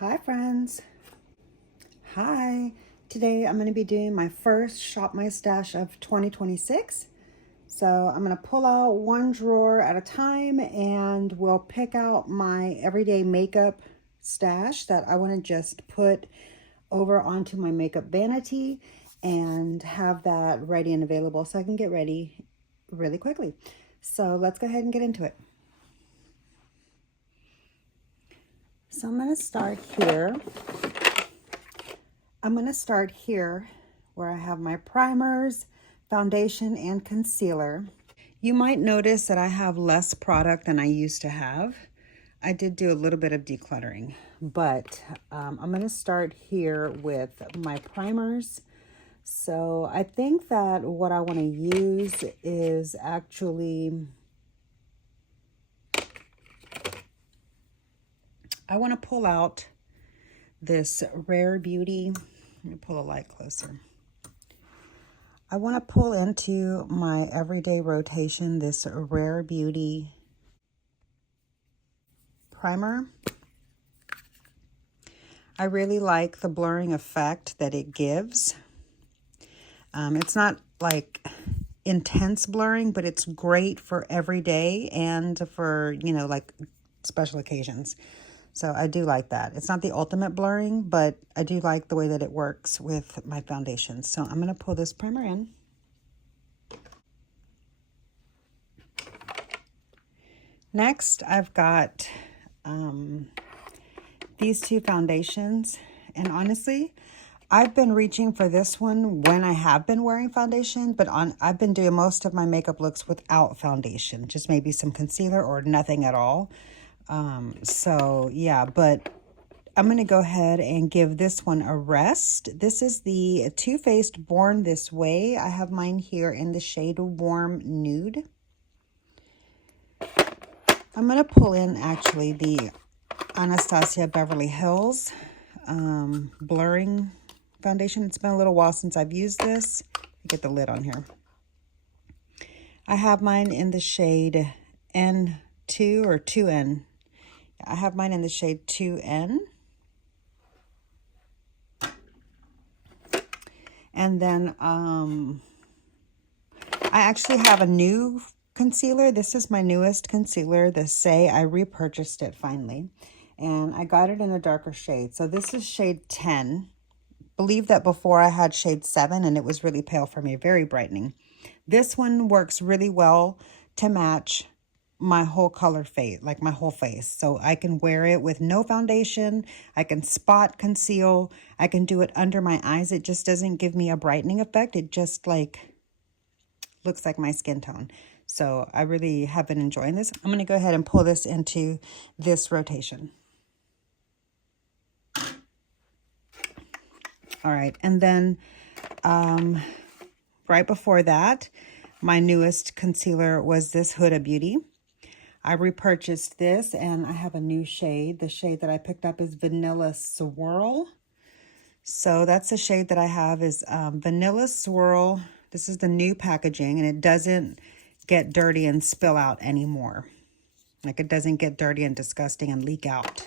Hi friends. Hi. Today I'm going to be doing my first Shop My Stash of 2026. So I'm going to pull out one drawer at a time and we'll pick out my everyday makeup stash that I want to just put over onto my makeup vanity and have that ready and available so I can get ready really quickly. So let's go ahead and get into it. So I'm going to start here. I'm going to start here where I have my primers, foundation, and concealer. You might notice that I have less product than I used to have. I did do a little bit of decluttering, but I'm going to start here with my primers. So I think that what I want to use is actually, I want to pull out this Rare Beauty. Let me pull the light closer. I want to pull into my everyday rotation this Rare Beauty primer. I really like the blurring effect that it gives. It's not like intense blurring, but it's great for every day and for, like special occasions. So I do like that. It's not the ultimate blurring, but I do like the way that it works with my foundation. So I'm going to pull this primer in. Next, I've got these two foundations. And honestly, I've been reaching for this one when I have been wearing foundation, but I've been doing most of my makeup looks without foundation, just maybe some concealer or nothing at all. So yeah, but I'm going to go ahead and give this one a rest. This is the Too Faced Born This Way. I have mine here in the shade Warm Nude. I'm going to pull in actually the Anastasia Beverly Hills blurring foundation. It's been a little while since I've used this. Get the lid on here. I have mine in the shade N2 or 2N. I have mine in the shade 2N. And then I actually have a new concealer. This is my newest concealer, the Say. I repurchased it finally. And I got it in a darker shade. So this is shade 10. Believe that before I had shade 7 and it was really pale for me, very brightening. This one works really well to match my whole color face, like my whole face. So I can wear it with no foundation. I can spot conceal. I can do it under my eyes. It just doesn't give me a brightening effect. It just like looks like my skin tone. So I really have been enjoying this. I'm going to go ahead and pull this into this rotation. All right, and then right before that, my newest concealer was this Huda Beauty. I repurchased this and I have a new shade. The shade that I picked up is Vanilla Swirl. So that's the shade that I have is Vanilla Swirl. This is the new packaging and it doesn't get dirty and spill out anymore. Like it doesn't get dirty and disgusting and leak out.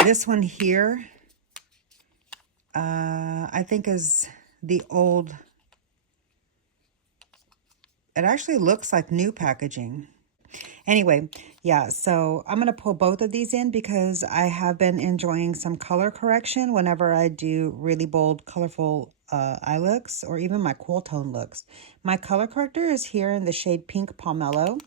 This one here, I think is the old. It actually looks like new packaging. Anyway, yeah, so I'm going to pull both of these in because I have been enjoying some color correction whenever I do really bold, colorful eye looks or even my cool tone looks. My color corrector is here in the shade Pink Pomelo.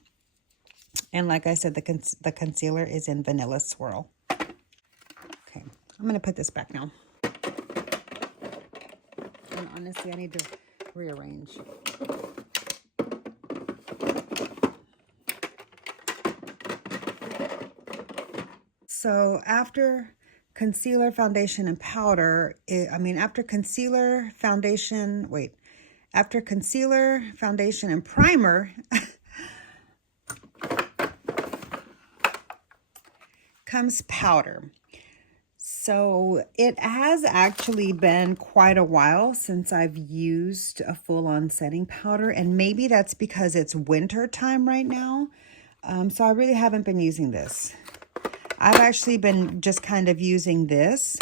And like I said, the concealer is in Vanilla Swirl. Okay, I'm going to put this back now. And honestly, I need to rearrange. So after concealer, foundation, and powder, after concealer, foundation, after concealer, foundation, and primer, comes powder. So it has actually been quite a while since I've used a full-on setting powder, and maybe that's because it's winter time right now. So I really haven't been using this. I've actually been just kind of using this,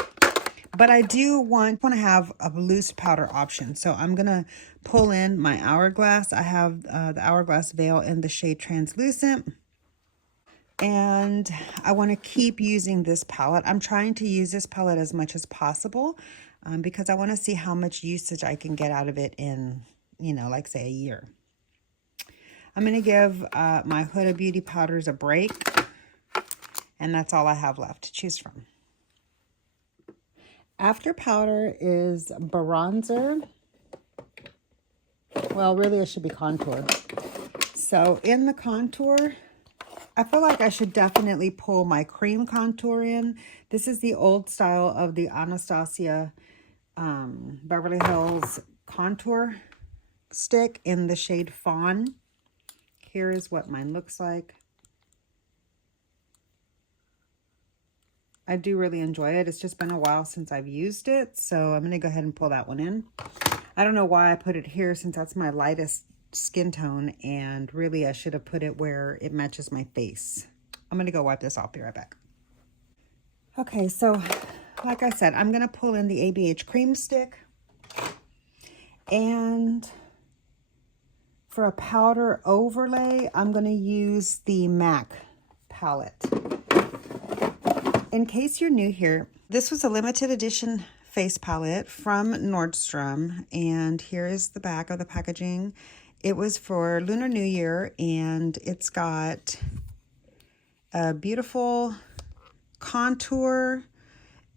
but I do want to have a loose powder option. So I'm going to pull in my Hourglass. I have the Hourglass Veil in the shade Translucent. And I want to keep using this palette. I'm trying to use this palette as much as possible because I want to see how much usage I can get out of it in, you know, like say a year. I'm going to give my Huda Beauty powders a break. And that's all I have left to choose from. After powder is bronzer. Well, really it should be contour. So in the contour, I feel like I should definitely pull my cream contour in. This is the old style of the Anastasia Beverly Hills contour stick in the shade Fawn. Here is what mine looks like. I do really enjoy it. It's just been a while since I've used it, so I'm going to go ahead and pull that one in. I don't know why I put it here since that's my lightest skin tone, and really I should have put it where it matches my face. I'm going to go wipe this off. Be right back. Okay, so like I said, I'm going to pull in the ABH cream stick, and for a powder overlay, I'm going to use the MAC palette. In case you're new here, this was a limited edition face palette from Nordstrom, and here is the back of the packaging. It was for Lunar New Year, and it's got a beautiful contour,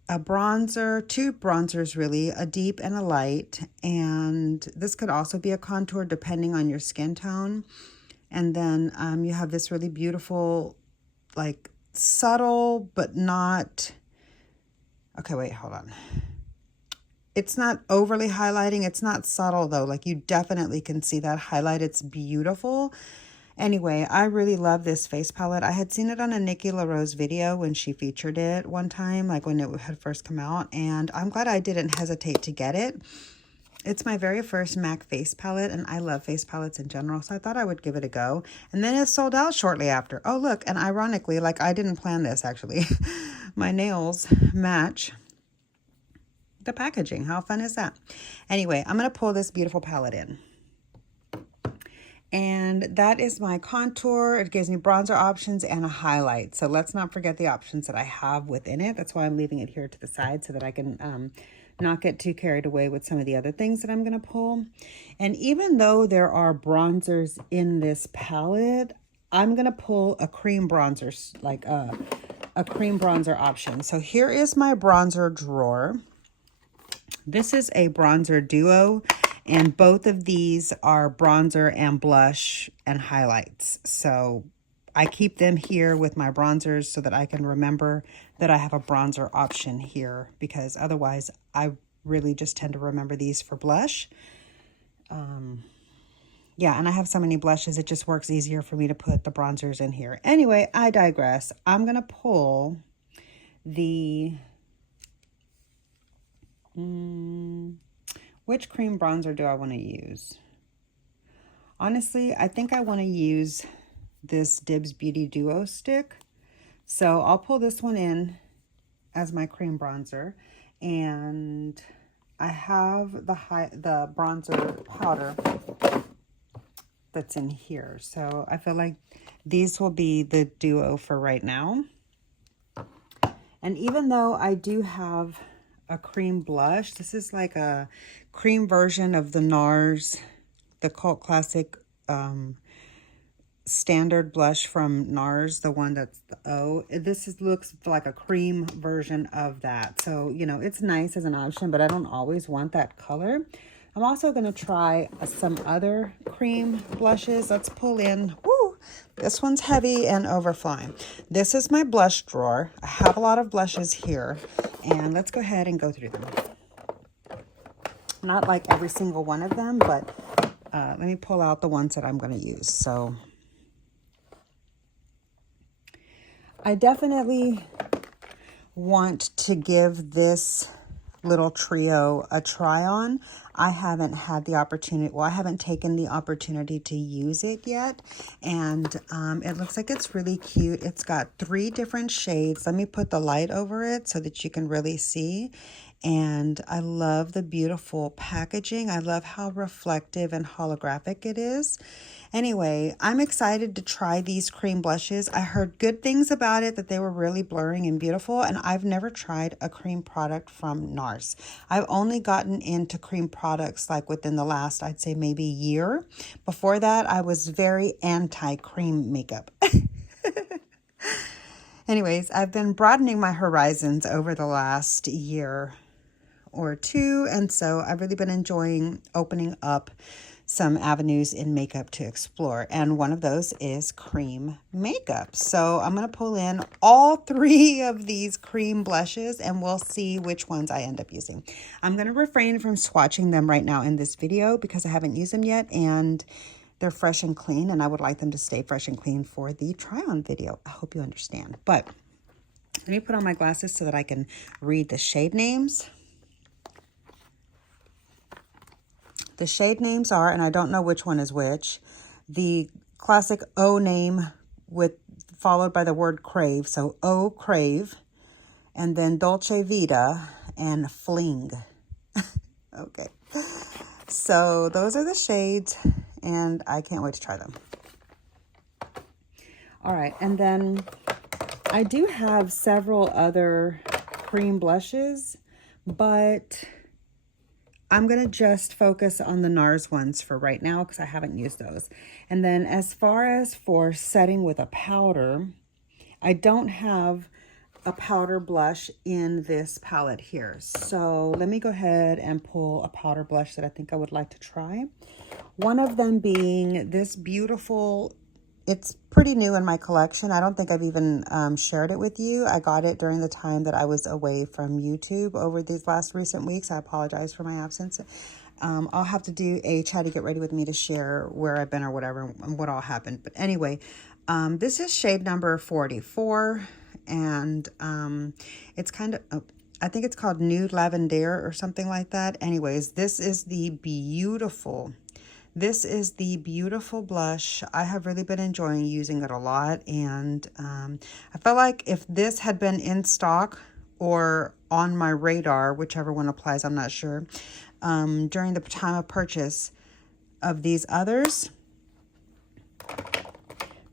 a bronzer, two bronzers really, a deep and a light, and this could also be a contour depending on your skin tone. And then you have this really beautiful, like, subtle but not, okay, wait, hold on, it's not overly highlighting, it's not subtle though, like you definitely can see that highlight. It's beautiful. Anyway, I really love this face palette. I had seen it on a Nikki LaRose video when she featured it one time, like when it had first come out, and I'm glad I didn't hesitate to get it. It's my very first MAC face palette, and I love face palettes in general, so I thought I would give it a go. And then it sold out shortly after. Oh, look, and ironically, like I didn't plan this actually. My nails match the packaging. How fun is that? Anyway, I'm going to pull this beautiful palette in. And that is my contour. It gives me bronzer options and a highlight. So let's not forget the options that I have within it. That's why I'm leaving it here to the side so that I can not get too carried away with some of the other things that I'm going to pull. And even though there are bronzers in this palette, I'm going to pull a cream bronzer, like a cream bronzer option. So here is my bronzer drawer. This is a bronzer duo, and both of these are bronzer and blush and highlights. So I keep them here with my bronzers so that I can remember that I have a bronzer option here, because otherwise I really just tend to remember these for blush. Yeah, and I have so many blushes, it just works easier for me to put the bronzers in here. Anyway, I digress. I'm going to pull the... which cream bronzer do I want to use? Honestly, I think I want to use this Dibs Beauty Duo stick. So I'll pull this one in as my cream bronzer. And I have the bronzer powder that's in here. So I feel like these will be the duo for right now. And even though I do have a cream blush, this is like a cream version of the NARS, the cult classic standard blush from NARS, the one that's the O. Looks like a cream version of that. So, you know, it's nice as an option, but I don't always want that color. I'm also going to try some other cream blushes. Let's pull in, woo, this one's heavy and overflowing. This is my blush drawer. I have a lot of blushes here, and let's go ahead and go through them. Not like every single one of them, but let me pull out the ones that I'm going to use. So I definitely want to give this little trio a try on. I haven't had the opportunity, well, I haven't taken the opportunity to use it yet. And it looks like it's really cute. It's got 3 different shades. Let me put the light over it so that you can really see. And I love the beautiful packaging. I love how reflective and holographic it is. Anyway, I'm excited to try these cream blushes. I heard good things about it, that they were really blurring and beautiful, and I've never tried a cream product from NARS. I've only gotten into cream products like within the last, I'd say maybe year. Before that, I was very anti-cream makeup. Anyways, I've been broadening my horizons over the last year or 2, and so I've really been enjoying opening up some avenues in makeup to explore, and one of those is cream makeup. So I'm going to pull in all 3 of these cream blushes and we'll see which ones I end up using. I'm going to refrain from swatching them right now in this video because I haven't used them yet and they're fresh and clean, and I would like them to stay fresh and clean for the try-on video. I hope you understand. But let me put on my glasses so that I can read the shade names. The shade names are, and I don't know which one is which, the classic O name followed by the word crave. So O crave, and then Dolce Vita and Fling. Okay. So those are the shades, and I can't wait to try them. All right, and then I do have several other cream blushes, but I'm going to just focus on the NARS ones for right now because I haven't used those. And then as far as for setting with a powder, I don't have a powder blush in this palette here. So let me go ahead and pull a powder blush that I think I would like to try. One of them being this beautiful, it's pretty new in my collection. I don't think I've even shared it with you. I got it during the time that I was away from YouTube over these last recent weeks. I apologize for my absence. I'll have to do a chat to get ready with me to share where I've been or whatever and what all happened. But anyway, this is shade number 44, and it's kind of, oh, I think it's called Nude Lavender or something like that. Anyways, this is the beautiful blush. I have really been enjoying using it a lot, and I felt like if this had been in stock or on my radar, whichever one applies, I'm not sure, during the time of purchase of these others,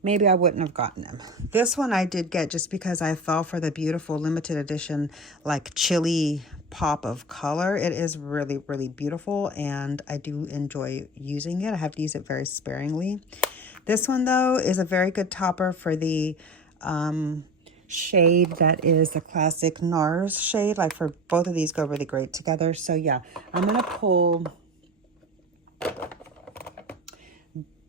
maybe I wouldn't have gotten them. This one I did get just because I fell for the beautiful limited edition, like chili pop of color. It is really, really beautiful, and I do enjoy using it. I have to use it very sparingly. This one, though, is a very good topper for the shade that is the classic NARS shade. Like, for both of these go really great together. So yeah, I'm going to pull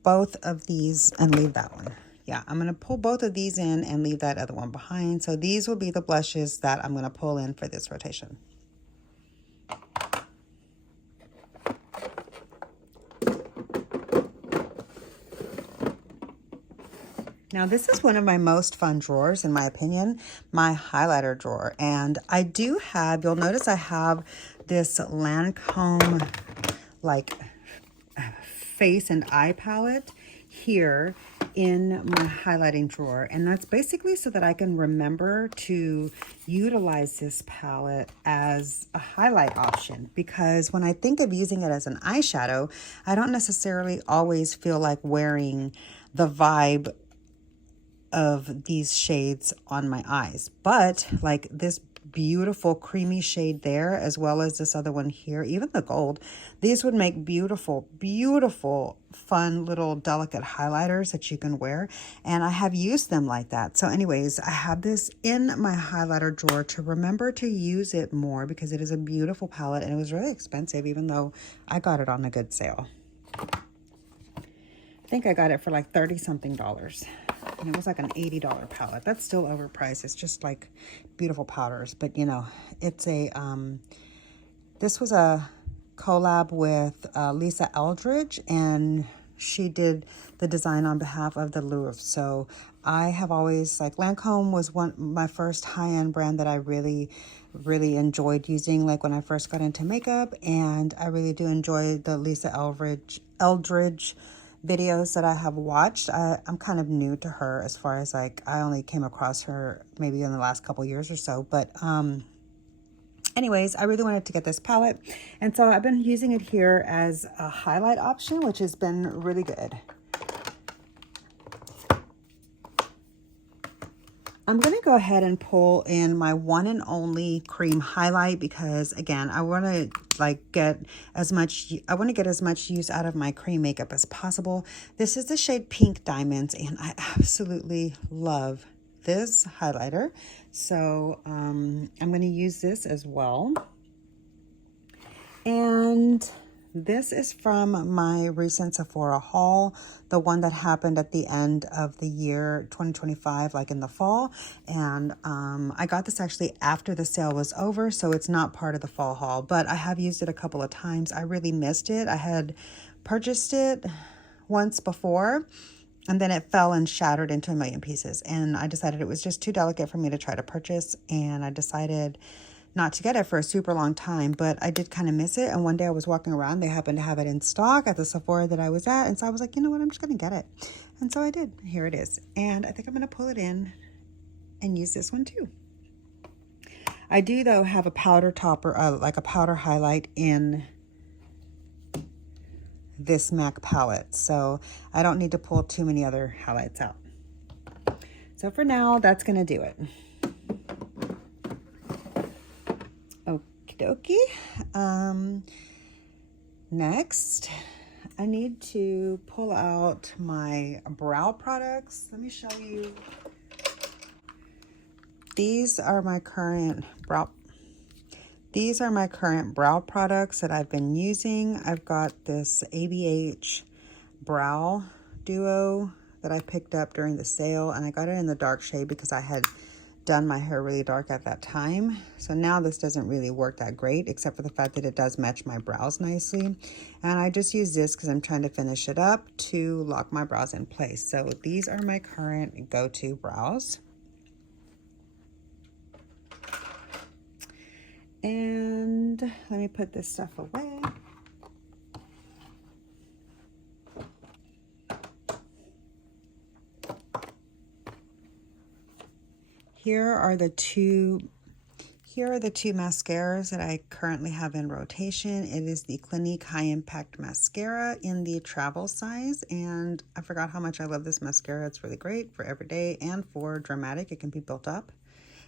both of these and leave that one. Yeah, I'm going to pull both of these in and leave that other one behind. So these will be the blushes that I'm going to pull in for this rotation. Now, this is one of my most fun drawers, in my opinion, my highlighter drawer. And I do have, you'll notice I have this Lancome, like, face and eye palette here in my highlighting drawer. And that's basically so that I can remember to utilize this palette as a highlight option. Because when I think of using it as an eyeshadow, I don't necessarily always feel like wearing the vibe of these shades on my eyes, but like this beautiful creamy shade there, as well as this other one here, even the gold, these would make beautiful, beautiful, fun little delicate highlighters that you can wear, and I have used them like that. So anyways, I have this in my highlighter drawer to remember to use it more, because it is a beautiful palette, and it was really expensive, even though I got it on a good sale. I think I got it for like $30-something, and it was like an $80 palette. That's still overpriced. It's just like beautiful powders, but you know, it's a this was a collab with Lisa Eldridge, and she did the design on behalf of the Louvre. So I have always, like, Lancome was my first high-end brand that I really enjoyed using, like when I first got into makeup. And I really do enjoy the Lisa Eldridge videos that I have watched. I'm kind of new to her, as far as, like, I only came across her maybe in the last couple years or so. But anyways, I really wanted to get this palette, and so I've been using it here as a highlight option, which has been really good. I'm going to go ahead and pull in my one and only cream highlight, because again, I want to get as much use out of my cream makeup as possible. This is the shade Pink Diamonds, and I absolutely love this highlighter. So I'm going to use this as well. And this is from my recent Sephora haul, the one that happened at the end of the year 2025, like in the fall. And I got this actually after the sale was over, so it's not part of the fall haul, but I have used it a couple of times. I really missed it. I had purchased it once before, and then it fell and shattered into a million pieces. And I decided it was just too delicate for me to try to purchase, and I decided not to get it for a super long time, but I did kind of miss it. And one day I was walking around, they happened to have it in stock at the Sephora that I was at. And so I was like, you know what, I'm just going to get it. And so I did. Here it is. And I think I'm going to pull it in and use this one too. I do, though, have a powder topper, like a powder highlight in this MAC palette. So I don't need to pull too many other highlights out. So for now, that's going to do it. Okie. Next, I need to pull out my brow products. Let me show you. These are my current brow products that I've been using. I've got this ABH brow duo that I picked up during the sale, and I got it in the dark shade because I had done my hair really dark at that time. So now this doesn't really work that great, except for the fact that it does match my brows nicely. And I just use this because I'm trying to finish it up to lock my brows in place. So these are my current go-to brows. And let me put this stuff away. Here are the two mascaras that I currently have in rotation. It is the Clinique High Impact Mascara in the travel size, and I forgot how much I love this mascara. It's really great for everyday and for dramatic. It can be built up,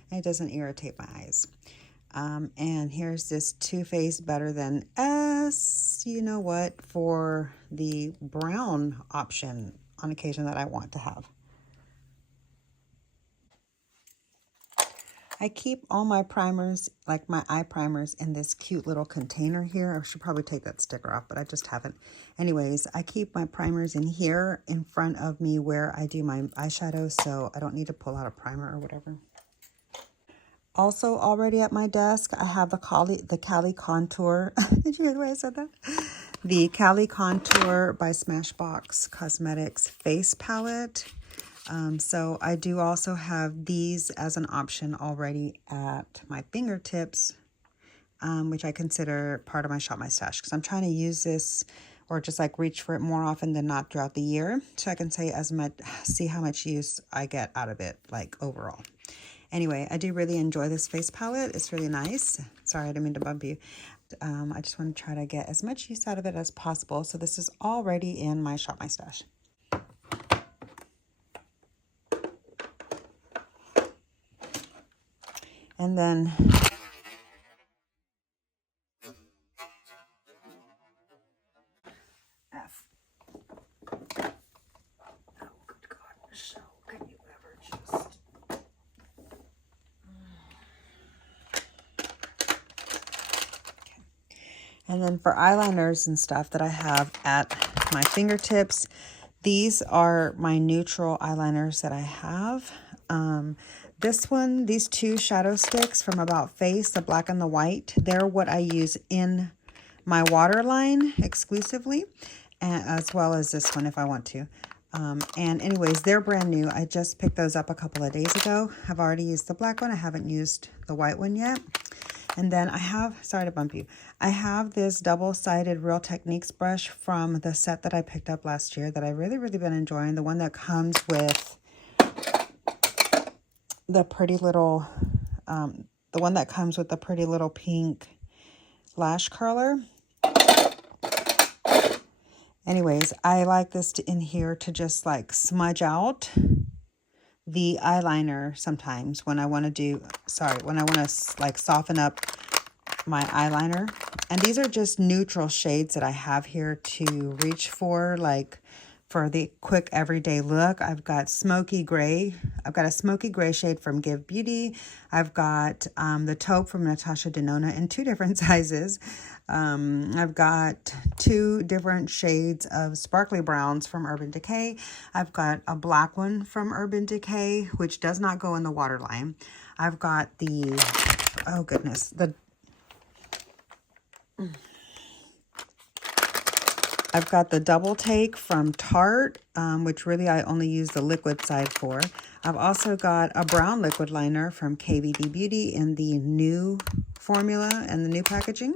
and it doesn't irritate my eyes. And here's this Too Faced Better Than Us, you know what, for the brown option on occasion that I want to have. I keep all my primers, like my eye primers, in this cute little container here. I should probably take that sticker off, but I just haven't. Anyways, I keep my primers in here in front of me where I do my eyeshadow, so I don't need to pull out a primer or whatever. Also, already at my desk, I have the Cali Contour. Did you hear the way I said that? The Cali Contour by Smashbox Cosmetics face palette. So I do also have these as an option already at my fingertips, which I consider part of my Shop My Stash, because I'm trying to use this or just like reach for it more often than not throughout the year, so I can see how much use I get out of it, like overall. Anyway, I do really enjoy this face palette. It's really nice. Sorry, I didn't mean to bump you. I just want to try to get as much use out of it as possible. So this is already in my Shop My Stash. And then F. Oh, good God, Michelle, can you ever just... Okay. And then for eyeliners and stuff that I have at my fingertips, these are my neutral eyeliners that I have. These two shadow sticks from About Face, the black and the white, they're what I use in my waterline exclusively. and as well as this one if I want to. And anyways, they're brand new. I just picked those up a couple of days ago. I've already used the black one. I haven't used the white one yet. And then I have, sorry to bump you, I have this double-sided Real Techniques brush from the set that I picked up last year that I really been enjoying. The one that comes with the pretty little, pink lash curler. Anyways, I like this in here to just like smudge out the eyeliner sometimes when I want to do, when I want to like soften up my eyeliner. And these are just neutral shades that I have here to reach for, like for the quick everyday look. I've got smoky gray. I've got a smoky gray shade from Give Beauty. I've got the taupe from Natasha Denona in 2 different sizes. I've got 2 different shades of sparkly browns from Urban Decay. I've got a black one from Urban Decay, which does not go in the waterline. I've got the, oh goodness, I've got the Double Take from Tarte, which really I only use the liquid side for. I've also got a brown liquid liner from KVD Beauty in the new formula and the new packaging.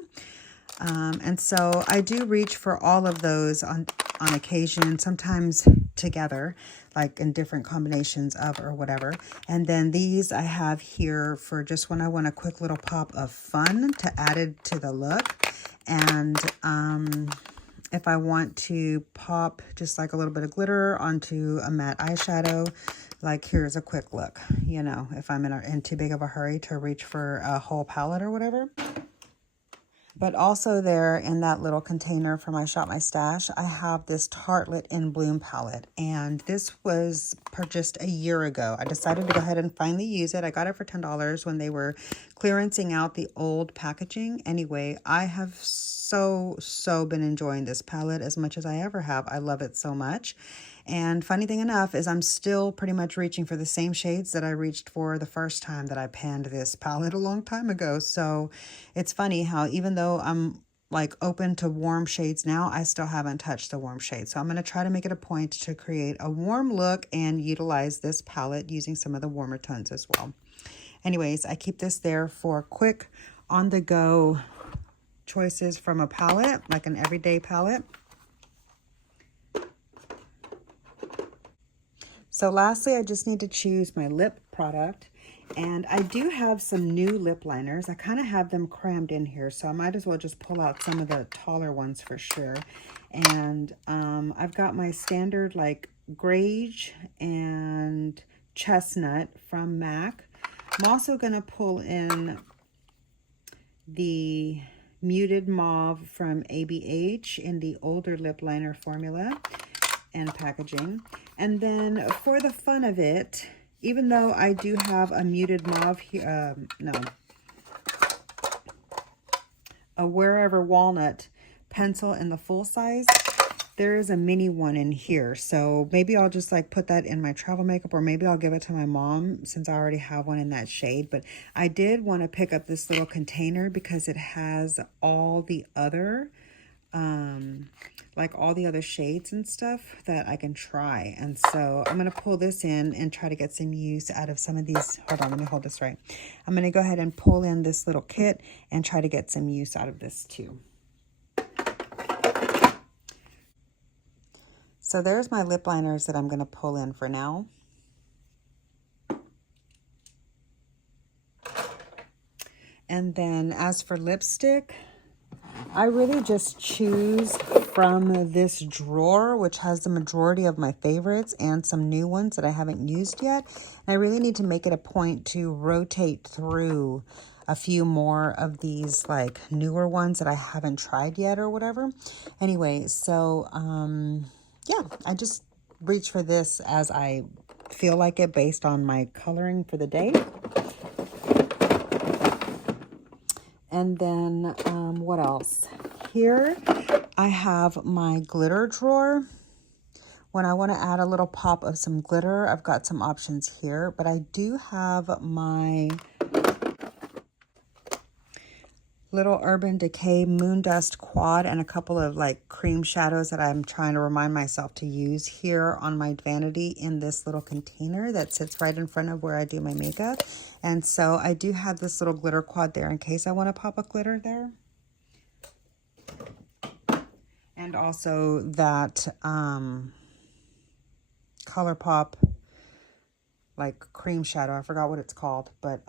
And so I do reach for all of those on occasion, sometimes together, like in different combinations of or whatever. And then these I have here for just when I want a quick little pop of fun to add it to the look. And if I want to pop just like a little bit of glitter onto a matte eyeshadow, like here's a quick look, you know, if I'm in too big of a hurry to reach for a whole palette or whatever. But also there in that little container from I Shop My Stash, I have this Tartelette in Bloom palette. And this was purchased a year ago. I decided to go ahead and finally use it. I got it for $10 when they were clearancing out the old packaging. Anyway, I have so been enjoying this palette as much as I ever have. I love it so much. And funny thing enough is I'm still pretty much reaching for the same shades that I reached for the first time that I panned this palette a long time ago. So it's funny how even though I'm like open to warm shades now, I still haven't touched the warm shades. So I'm going to try to make it a point to create a warm look and utilize this palette using some of the warmer tones as well. Anyways, I keep this there for quick on-the-go choices from a palette, like an everyday palette. So lastly, I just need to choose my lip product. And I do have some new lip liners. I kind of have them crammed in here, so I might as well just pull out some of the taller ones for sure. And I've got my standard like Grage and Chestnut from MAC. I'm also going to pull in the Muted Mauve from ABH in the older lip liner formula and packaging. And then for the fun of it, even though I do have a muted mauve here, a Wherever Walnut pencil in the full size, there is a mini one in here. So maybe I'll just like put that in my travel makeup, or maybe I'll give it to my mom since I already have one in that shade. But I did want to pick up this little container because it has all the other like all the other shades and stuff that I can try. And so I'm going to pull this in and try to get some use out of some of these. Hold on, let me hold this right. I'm going to go ahead and pull in this little kit and try to get some use out of this too. So there's my lip liners that I'm going to pull in for now. And then as for lipstick, I really just choose from this drawer, which has the majority of my favorites and some new ones that I haven't used yet. And I really need to make it a point to rotate through a few more of these like newer ones that I haven't tried yet or whatever. Anyway, so yeah, I just reach for this as I feel like it based on my coloring for the day. And then what else? Here I have my glitter drawer. When I want to add a little pop of some glitter, I've got some options here. But I do have my little Urban Decay Moon Dust Quad and a couple of like cream shadows that I'm trying to remind myself to use here on my vanity in this little container that sits right in front of where I do my makeup. And so I do have this little glitter quad there in case I want to pop a glitter there. And also that ColourPop like cream shadow. I forgot what it's called, but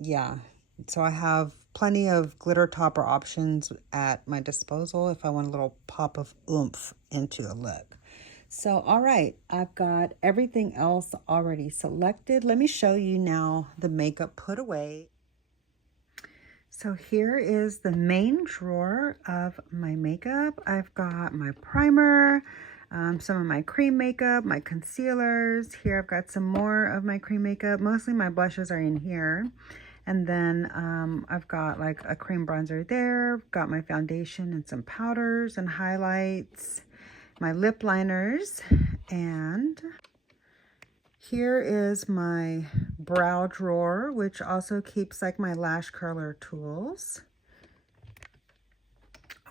yeah. So I have plenty of glitter topper options at my disposal if I want a little pop of oomph into a look. So, all right, I've got everything else already selected. Let me show you now the makeup put away. So here is the main drawer of my makeup. I've got my primer, some of my cream makeup, my concealers. Here I've got some more of my cream makeup. Mostly my blushes are in here. And then I've got like a cream bronzer there. Got my foundation and some powders and highlights, my lip liners, and here is my brow drawer, which also keeps like my lash curler tools.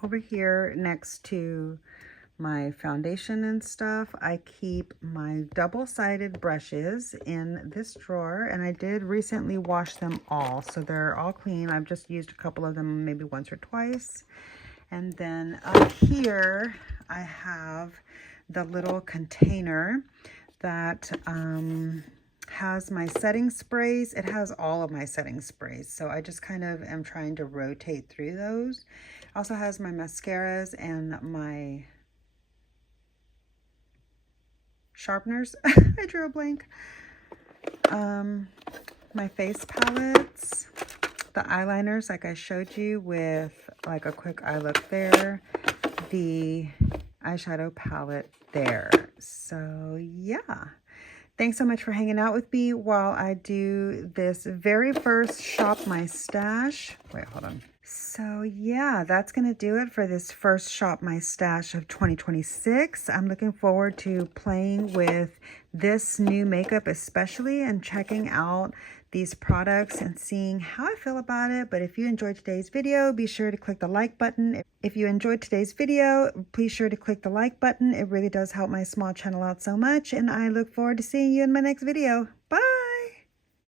Over here next to my foundation and stuff, I keep my double-sided brushes in this drawer, and I did recently wash them all, so they're all clean. I've just used a couple of them maybe once or twice. And then up here I have the little container that has my setting sprays. It has all of my setting sprays, so I just kind of am trying to rotate through those. It also has my mascaras and my sharpeners. I drew a blank. My face palettes, the eyeliners like I showed you with like a quick eye look there, the eyeshadow palette there. So yeah, thanks so much for hanging out with me while I do this very first Shop My Stash. Wait, hold on. So yeah, that's gonna do it for this first Shop My Stash of 2026. I'm looking forward to playing with this new makeup especially, and checking out these products and seeing how I feel about it. But if you enjoyed today's video, be sure to click the like button. If you enjoyed today's video, please sure to click the like button. It really does help my small channel out so much, and I look forward to seeing you in my next video. Bye!